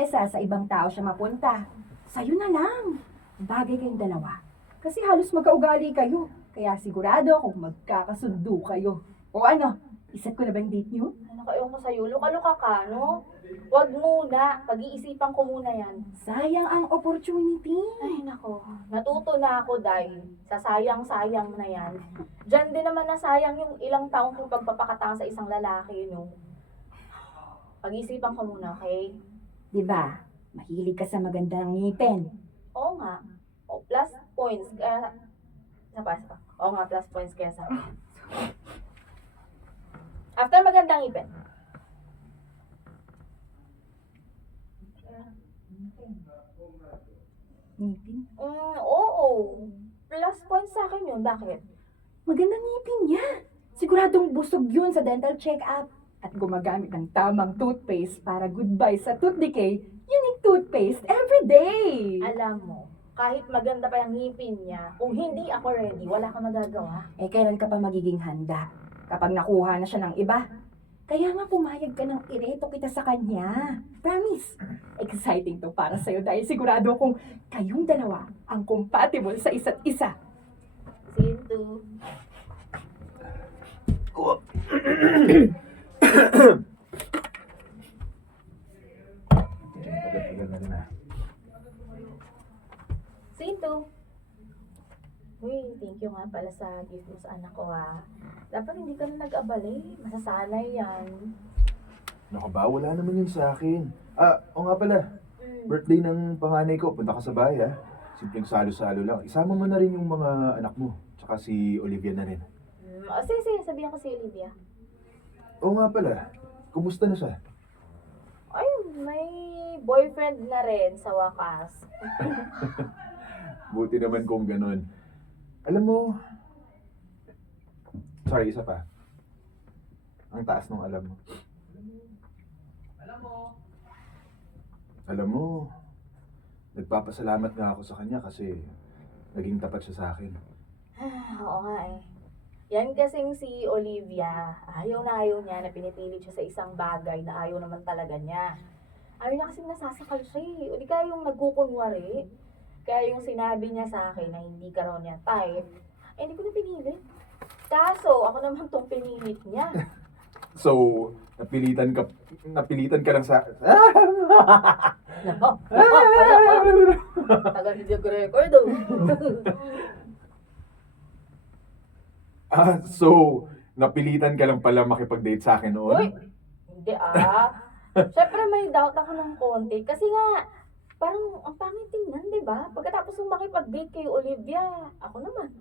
Kesa sa ibang tao siya mapunta. Sa'yo na lang. Bagay kayong dalawa. Kasi halos magkaugali kayo. Kaya sigurado kung magkakasundo kayo. O ano, isat ko na ba yung date niyo? Ano kayo mo sa'yo? Luka-luka ka, no? Huwag muna. Pag-iisipan ko muna yan. Sayang ang opportunity. Ay, nako. Natuto na ako dahil sa sayang-sayang na yan. Diyan din naman nasayang yung ilang taong kong pagpapakatanga sa isang lalaki, no? Pag-iisipan ko muna, okay? Di ba? Mahilig ka sa magandang ngipin. Oo nga. O, plus points. Kaya, isa pa. Oo nga, plus points kaya sa akin. After magandang ipin. Ngipin? Oo. Plus points sa akin yun. Bakit? Magandang ngipin niya. Siguradong busog yun sa dental check-up. At gumagamit ng tamang toothpaste para goodbye sa tooth decay, unique toothpaste every day. Alam mo, kahit maganda pa yung ngipin niya, kung hindi ako ready, wala kang magagawa. Eh, kailan ka pa magiging handa? Kapag nakuha na siya ng iba. Kaya nga pumayag ka ng ireto kita sa kanya. Promise. Exciting to para sa'yo dahil sigurado kong kayong dalawa ang compatible sa isa't isa. Scene 2. Tagal na rin ah. Scene 2. Uy, thank you nga pala sa gift mo sa anak ko ha. Dapat hindi ka na nag-abali. Masasanay yan. Naku ba, wala naman yun sa akin. O nga pala, Mm. birthday ng panganay ko, punta ka sa bahay ah. Simpleng salo-salo lang. Isama mo na rin yung mga anak mo. Tsaka si Olivia na rin. Sige, sabihan ko si Olivia. Oo nga pala, kumusta na siya? Ay, may boyfriend na rin sa wakas. Buti naman kung ganun. Alam mo, sorry, isa pa. Ang taas nung alam mo. Alam mo, nagpapasalamat nga ako sa kanya kasi naging tapat siya sa akin. Oo nga eh. Yan kasing si Olivia, ayaw na ayaw niya na pinipilit siya sa isang bagay na ayaw naman talaga niya. Ayaw na kasing nasasakal siya eh. O di kaya yung nagkukunwari. Kaya yung sinabi niya sa akin na hindi ka raw niya type, eh hindi ko na pinilit. Kaso, ako naman tong pinilit niya. So, napilitan ka lang sa... Nako, tagal ni Diego Record oh. So, napilitan ka lang pala makipag-date sa akin noon? Uy, hindi ah. Siyempre may doubt ako ng konti. Kasi nga, parang ang pangit tingnan, di ba? Pagkatapos ng makipag-date kay Olivia, ako naman.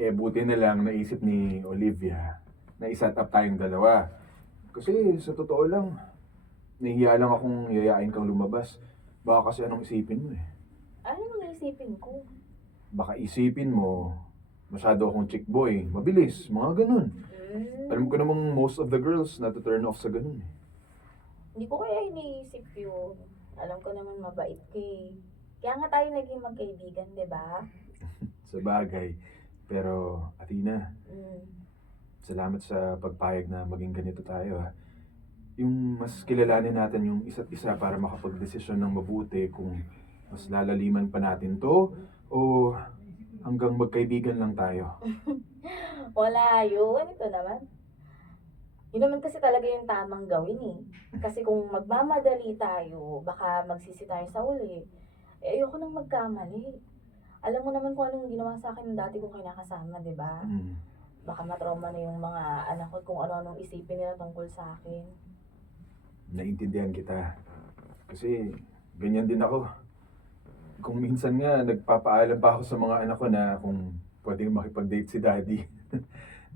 Eh, buti na lang naisip ni Olivia na iset up tayong dalawa. Kasi sa totoo lang, nahihiya lang akong yayain kang lumabas. Baka kasi anong isipin mo eh. Ano nang isipin ko? Baka isipin mo, masyado akong chick boy, mabilis, mga ganun. Alam ko namang most of the girls na turn off sa ganun eh. Hindi ko kaya iniisip yun. Alam ko naman mabait ka eh. Kaya nga tayo naging magkaibigan, di ba? Sa bagay. Pero, Athena, Mm. salamat sa pagpayag na maging ganito tayo ha. Yung mas kilalanin natin yung isa't isa para makapag-desisyon ng mabuti kung mas lalaliman pa natin to o hanggang magkaibigan lang tayo. Wala yun. Ito naman. Yun naman kasi talaga yung tamang gawin eh. Kasi kung magmamadali tayo, baka magsisi tayo sa uli. Eh, ayoko nang magkamali. Alam mo naman kung anong ginawa sa akin ng dati kong kinakasama, di ba? Mm. Baka matrauma na yung mga anak ko kung ano-anong isipin nila tungkol sa akin. Naintindihan kita. Kasi ganyan din ako. Kung minsan nga, nagpapaalam pa ako sa mga anak ko na kung pwedeng makipag-date si daddy.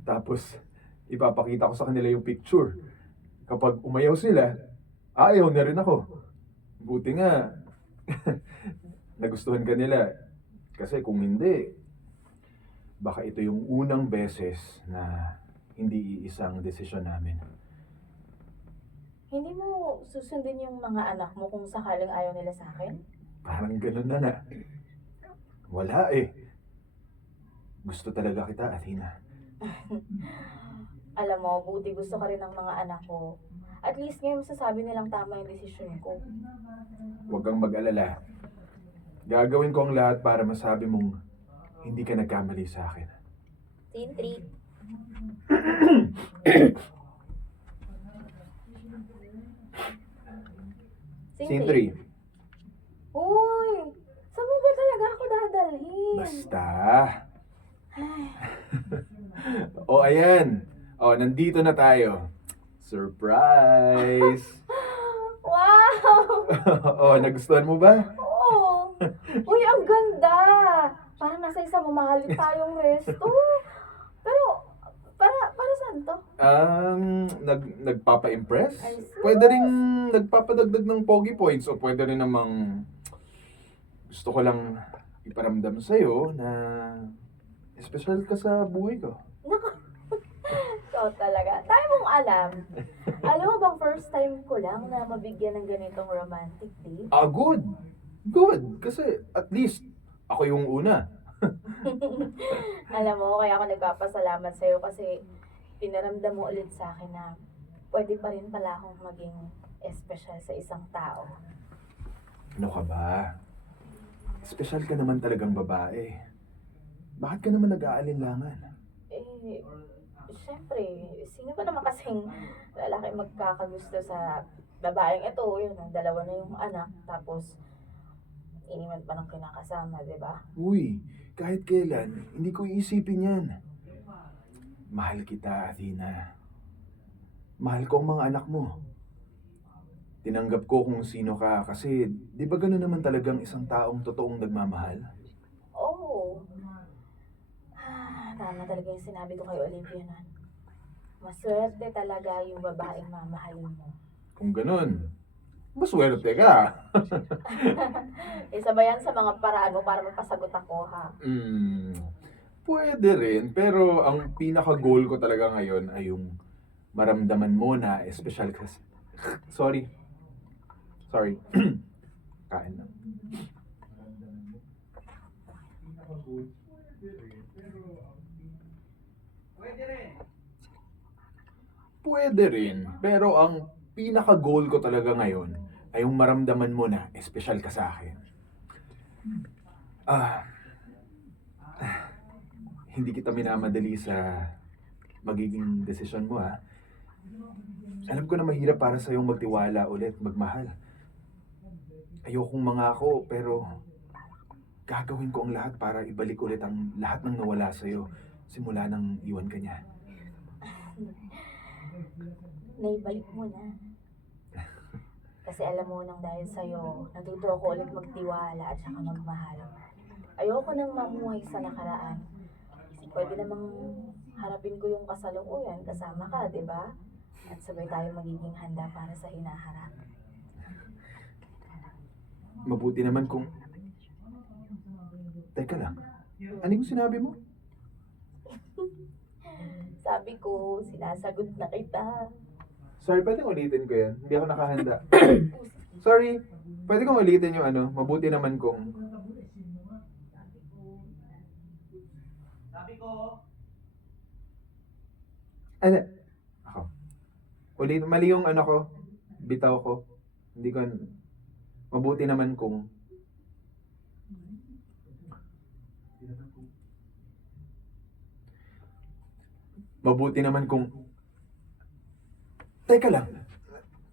Tapos, ipapakita ko sa kanila yung picture. Kapag umayaw sila, ayaw na rin ako. Buti nga, nagustuhan ka nila. Kasi kung hindi, baka ito yung unang beses na hindi iisang desisyon namin. Hindi mo susundin yung mga anak mo kung sakaling ayaw nila sa akin? Parang ganun na. Wala eh. Gusto talaga kita, Athena. Alam mo, buti gusto ka rin ng mga anak ko. At least ngayon masasabi nilang tama yung desisyon ko. Huwag kang mag-alala. Gagawin ko ang lahat para masabi mong hindi ka nagkamali sa akin. Scene 3. Scene 3. Uy! Saan mo ba talaga ako dadalhin? Basta. O, ayan. O, nandito na tayo. Surprise! Wow! O, nagustuhan mo ba? Oo! Uy, ang ganda! Parang nasa isang mamahalin tayong resto. Pero, para saan to? Nagpapa-impress? Ay, sus! Pwede rin nagpapadagdag ng pogi points o pwede rin namang gusto ko lang iparamdam sa'yo na espesyal ka sa buhay ko. So talaga. Tayo mong alam. Alam mo bang first time ko lang na mabigyan ng ganitong romantic date? Ah, good! Good! Kasi at least ako yung una. Alam mo, kaya ako nagpapasalamat sa'yo kasi pinaramdam mo ulit sa akin na pwede pa rin pala akong maging espesyal sa isang tao. Ano ka ba? Espesyal ka naman talagang babae. Bakit ka naman nag-aalinlangan? Eh, syempre, sino ba naman kasing lalaki magkakagusto sa babaeng ito? Yun, ang dalawa na yung anak, tapos iniwan pa ng kinakasama, di ba? Uy, kahit kailan, hindi ko iisipin yan. Mahal kita, Athena. Mahal ko ang mga anak mo. Tinanggap ko kung sino ka kasi di ba gano'n naman talagang isang taong totoong nagmamahal? Oh, tama talaga yung sinabi ko kay Olivia nun. Maswerte talaga yung babaeng mamahalin mo. Kung gano'n, maswerte ka. Isa ba yan sa mga paraan mo para mapasagot ako, ha? Pwede rin, pero ang pinaka-goal ko talaga ngayon ay yung maramdaman mo na espesyal ka. Sorry. Kain lang. Pwede rin, pero ang pinaka-goal ko talaga ngayon ay yung maramdaman mo na espesyal ka sa akin. Ah, hindi kita minamadali sa magiging desisyon mo, ha. Alam ko na mahirap para sa'yong magtiwala ulit, magmahal. Ayokong mangako, pero gagawin ko ang lahat para ibalik ulit ang lahat ng nawala sa'yo simula nang iwan ka niya. Naibalik mo na. Kasi alam mo nang dahil sa'yo, natuto ako ulit magtiwala at saka magmahal. Ayoko nang mamuhay sa nakaraan. Pwede namang harapin ko yung kasalukuyan kasama ka, di ba? At sabay tayo magiging handa para sa hinaharap. Mabuti naman kung... Teka lang, ano yung sinabi mo? Sabi ko, sinasagot na kita. Sorry, pwede ulitin ko yan. Hindi ako nakahanda. Sorry, pwede kong ulitin yung ano, mabuti naman kung... Ano? Ako. Ulit, mali yung ano ko, bitaw ko. Hindi ko... Mabuti naman kung... Mabuti naman kung... Teka lang.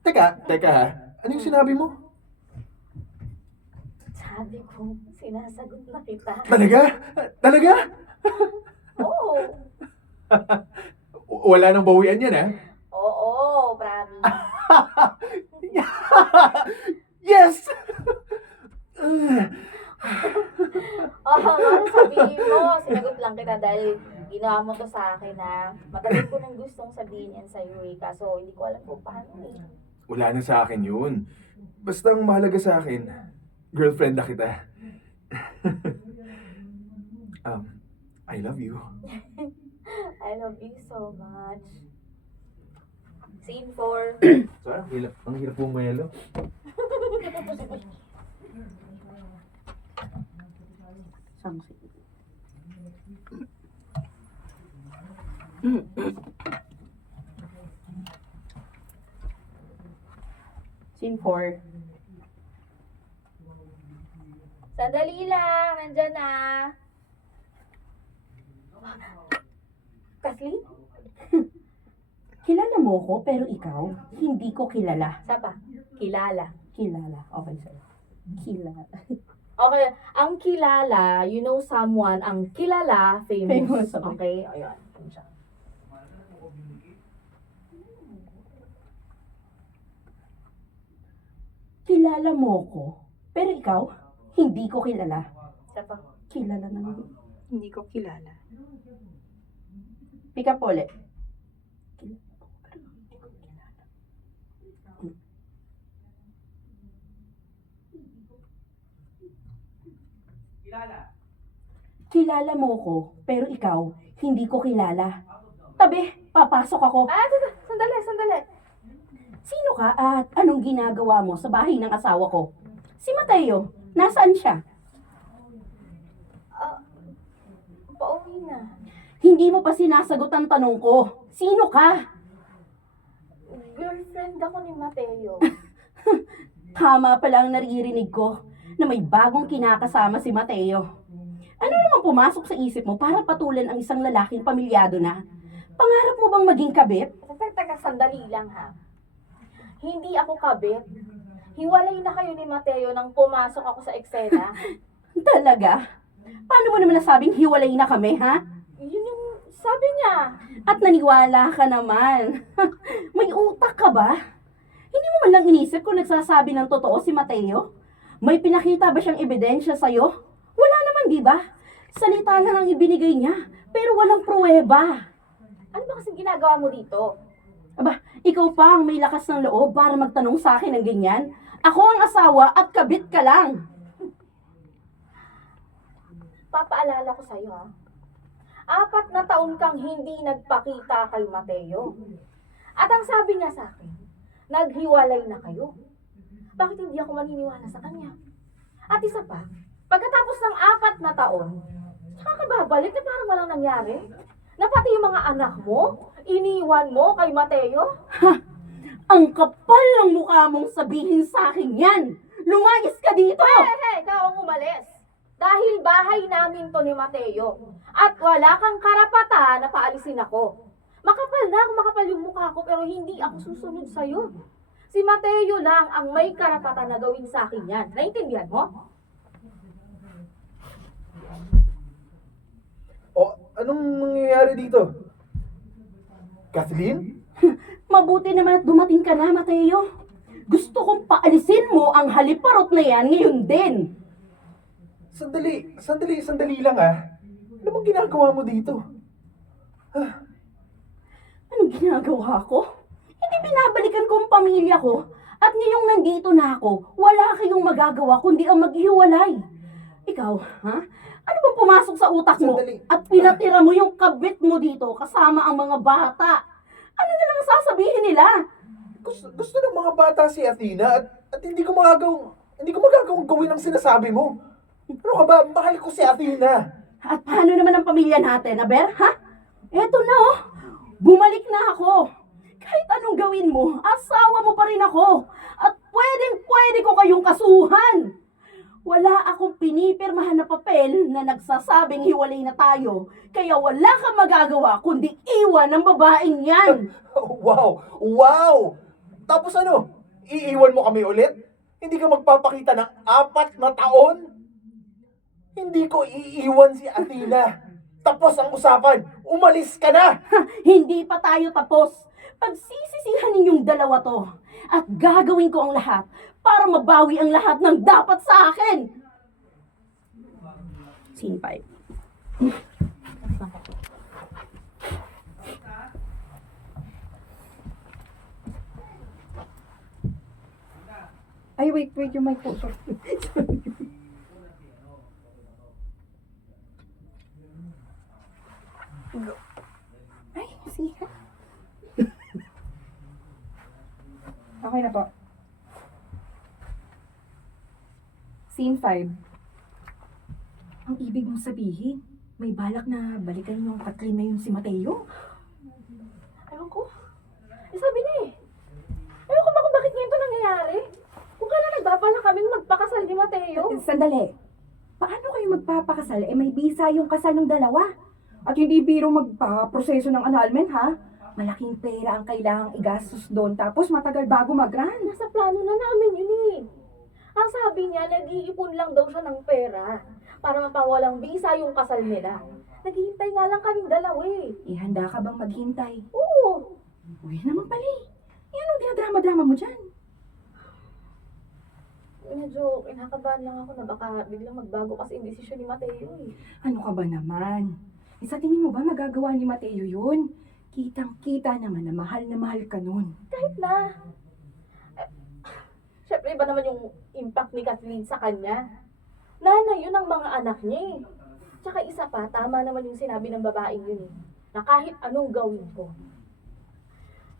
Teka ha. Ano yung sinabi mo? Sabi ko, sinasagot na kita. Talaga? Talaga? Oo. Wala nang bawian yan, ha? Oo, promise. Yes! Ano sabihin mo? Sinagot lang kita dahil ginawa mo to sa akin na matagal ko nang gustong sabihin yan sa'yo eh. Kaso hindi ko alam kung paano eh. Wala na sa akin yun. Basta ang mahalaga sa akin, girlfriend na kita. I love you. I love you so much. Scene 4. Sorry, ang hirap pong mayalo. Scene 4. Sandali lang, nandyan na. Kathleen? Kilala mo ko, pero ikaw, hindi ko kilala. Sapa? Kilala. Kilala. Okay, sir. Kilala. Okay, ang kilala, you know someone, ang kilala, famous. Famous, okay. Okay, ayun. Yun siya. Kilala mo ko, pero ikaw, hindi ko kilala. Sapa? Kilala naman. Hindi ko kilala. Pick up ulit. Kilala mo ko, pero ikaw, hindi ko kilala. Tabi, papasok ako. Sandali. Sino ka at anong ginagawa mo sa bahay ng asawa ko? Si Mateo, nasaan siya? Pauwi na. Hindi mo pa sinasagot ang tanong ko. Sino ka? Girlfriend ako ni Mateo. Tama pala ang naririnig ko na may bagong kinakasama si Mateo. Ano naman pumasok sa isip mo para patulan ang isang lalaking pamilyado na? Pangarap mo bang maging kabit? Teka, sandali lang ha. Hindi ako kabit. Hiwalay na kayo ni Mateo nang pumasok ako sa eksena. Talaga? Paano mo naman nasabing hiwalay na kami, ha? Yun yung sabi niya. At naniwala ka naman. May utak ka ba? Hindi mo man lang inisip kung nagsasabi ng totoo si Mateo? May pinakita ba siyang ebidensya sa'yo? Wala naman, di ba? Salita lang ang ibinigay niya, pero walang pruweba. Ano ba kasing ginagawa mo dito? Aba, ikaw pa ang may lakas ng loob para magtanong sa akin ng ganyan. Ako ang asawa at kabit ka lang. Papaalala ko sa'yo ha. 4 na taon kang hindi nagpakita kay Mateo. At ang sabi niya sa akin, naghiwalay na kayo. Bakit hindi ako maniniwala sa kanya? At isa pa, pagkatapos ng 4 na taon, saka ka babalik na parang walang nangyari? Na pati yung mga anak mo, iniwan mo kay Mateo? Ang kapal ng mukha mong sabihin sa akin yan. Lumayas ka dito! Ikaw ang umalis. Dahil bahay namin to ni Mateo. At wala kang karapatan na paalisin ako. Makapal yung mukha ko pero hindi ako susunod sa'yo. Si Mateo lang ang may karapatan na gawin sa akin yan. Naintindihan mo? O, anong nangyayari dito? Kathleen? Mabuti naman at dumating ka na, Mateo. Gusto kong paalisin mo ang haliparot na yan ngayon din. Sandali lang ah. Ano bang ginagawa mo dito? Anong ginagawa ko? Hindi binabalikan ko ang pamilya ko. At ngayong nandito na ako, wala kayong magagawa kundi ang maghiwalay. Ikaw, ha? Ano bang pumasok sa utak mo? Sandali. At pinatira mo yung kabit mo dito kasama ang mga bata. Ano na lang ang sasabihin nila? Gusto ng mga bata si Athena at hindi ko magagawang gawin ang sinasabi mo. Ano ka ba? Mahal ko si Athena. At paano naman ang pamilya natin, Aber? Ha? Eto na oh. Bumalik na ako. Kahit anong gawin mo, asawa mo pa rin ako. At pwede ko kayong kasuhan. Wala akong pinipirmahan na papel na nagsasabing hiwalay na tayo. Kaya wala kang magagawa kundi iwan ng babaeng yan. Wow! Tapos ano? Iiwan mo kami ulit? Hindi ka magpapakita ng 4 na taon? Hindi ko iiwan si Athena. Tapos ang usapan. Umalis ka na! Hindi pa tayo tapos. Pagsisisihan ninyong dalawa to. At gagawin ko ang lahat para mabawi ang lahat ng dapat sa akin. Scene 5. Ay, wait, yung mic po. Sorry. Ay, sige. Okay na po. Scene 5. Ang ibig mong sabihin, may balak na balikan yung Kathleen na yun si Mateo? Ewan ko. Sabi na eh. Ewan ko ba kung bakit ganito nangyayari? Handa pa na kaming magpakasal ni Mateo. Sandali. Paano kayo magpapakasal? May bisa yung kasal ng dalawa. At hindi biro magpa-proseso ng annulment, ha? Malaking pera ang kailangang igastos doon. Tapos matagal bago mag-run. Nasa plano na namin yun eh. Ang sabi niya, nag-iipon lang daw siya ng pera para mapawalang bisa yung kasal nila. Naghihintay nga lang kaming dalawa eh. Handa ka bang maghintay? Oo. Uy, naman pala eh. Anong dinadrama-drama mo dyan? Medyo kinakabahan lang ako na baka biglang magbago kasi yung desisyon ni Mateo eh. Ano ka ba naman? Sa tingin mo ba magagawa ni Mateo yun? Kitang-kita naman na mahal ka nun. Kahit na. Siyempre, iba naman yung impact ni Kathleen sa kanya. Nanay yun ang mga anak niya eh. Tsaka isa pa, tama naman yung sinabi ng babaeng yun eh. Na kahit anong gawin ko,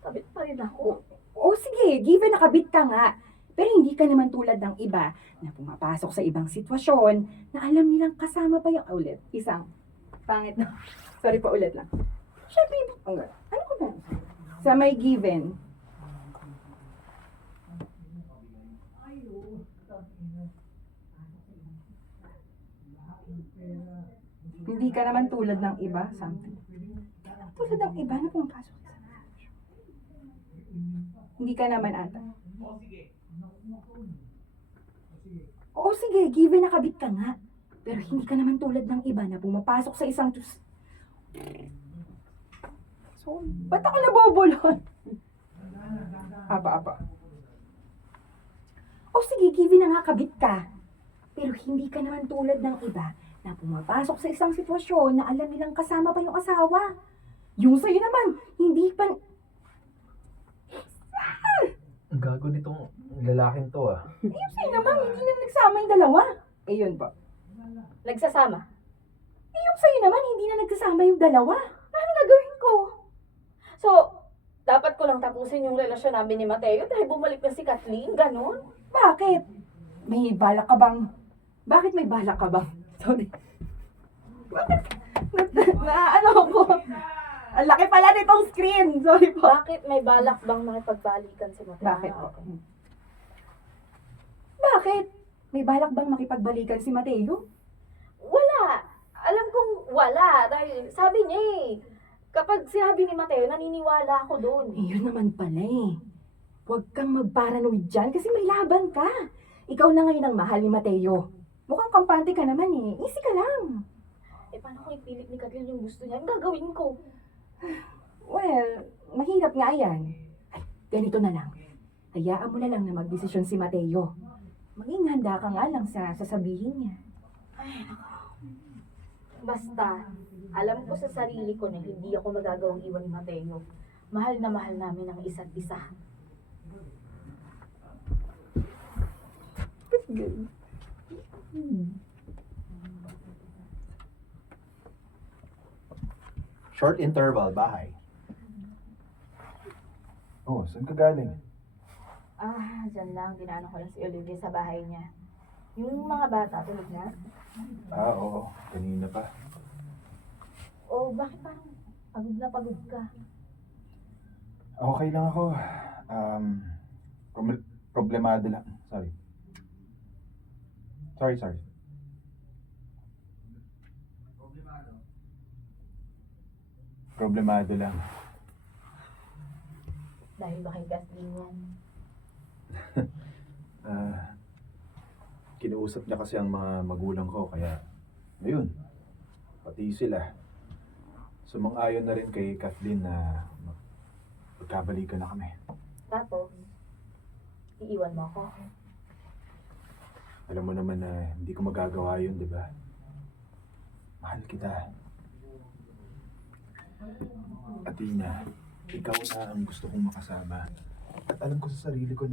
kabit pa rin ako. O sige, given nakabit ka nga. Pero hindi ka naman tulad ng iba na pumapasok sa ibang sitwasyon na alam nilang kasama pa yung ulit. Isang pangit na. Sorry pa ulit lang. Siyempre, ano ko ba? Sa may given, hindi ka naman tulad ng iba, something. Tulad ng iba na pumapasok sa sitwasyon. Hindi ka naman ata. Oo, sige, given nakabit ka nga. Pero hindi ka naman tulad ng iba na pumapasok sa isang So, ba't ako nabobulon? Apa. O sige, given na nga kabit ka. Pero hindi ka naman tulad ng iba na pumapasok sa isang sitwasyon na alam nilang kasama pa yung asawa. Yung sa'yo naman, hindi pa... Ang gago nitong lalaking to ah. Yung sa'yo naman, hindi na nagsama yung dalawa. Yun pa. Nagsasama. Yung sa'yo naman, hindi na nagsasama yung dalawa. Ano gagawin ko? So, dapat ko lang tapusin yung relasyon namin ni Mateo dahil bumalik na si Kathleen, ganun? Bakit? May balak ka bang... Bakit may balak ka bang... Sorry. Bakit? Ano ko? Ang laki pala nitong screen. Sorry po. Bakit may balak bang makipagbalikan si Mateo? Bakit po? Bakit? May balak bang makipagbalikan si Mateo? Wala. Alam kong wala. Dahil sabi niya eh, kapag sinabi ni Mateo, naniniwala ako doon. Yun naman pala eh. Huwag kang magparanoid dyan kasi may laban ka. Ikaw na ngayon ang mahal ni Mateo. Mukhang kampante ka naman eh. Easy ka lang. Eh, paano kung ipilit ni Kathleen yung gusto niya? Ang gagawin ko? Well, mahirap nga yan. Ay, ganito na lang. Hayaan mo na lang na magdesisyon si Mateo. Maging handa ka nga lang sa sasabihin niya. Basta, alam ko sa sarili ko na hindi ako magagawang iwan ni Mateo. Mahal na mahal namin ang isa't isa. Short interval, bahay. Oh, saan ka galing? Dyan lang. Dinaanan ko lang si Olivia sa bahay niya. Yung mga bata, tulog na? Oo. Kanina pa. O bakit parang pagod na pagod ka? Okay lang ako. Problemado lang. Sorry. Problemado lang. Dahil ba kay Kathleen yan? Kinausap niya kasi ang mga magulang ko, kaya ayun, pati sila. Sumang-ayon na rin kay Kathleen na magkabalikan na kami. Tapos, iiwan mo ako. Alam mo naman na hindi ko magagawa yun, di ba? Mahal kita. Athena, ikaw na ang gusto kong makasama. At alam ko sa sarili ko na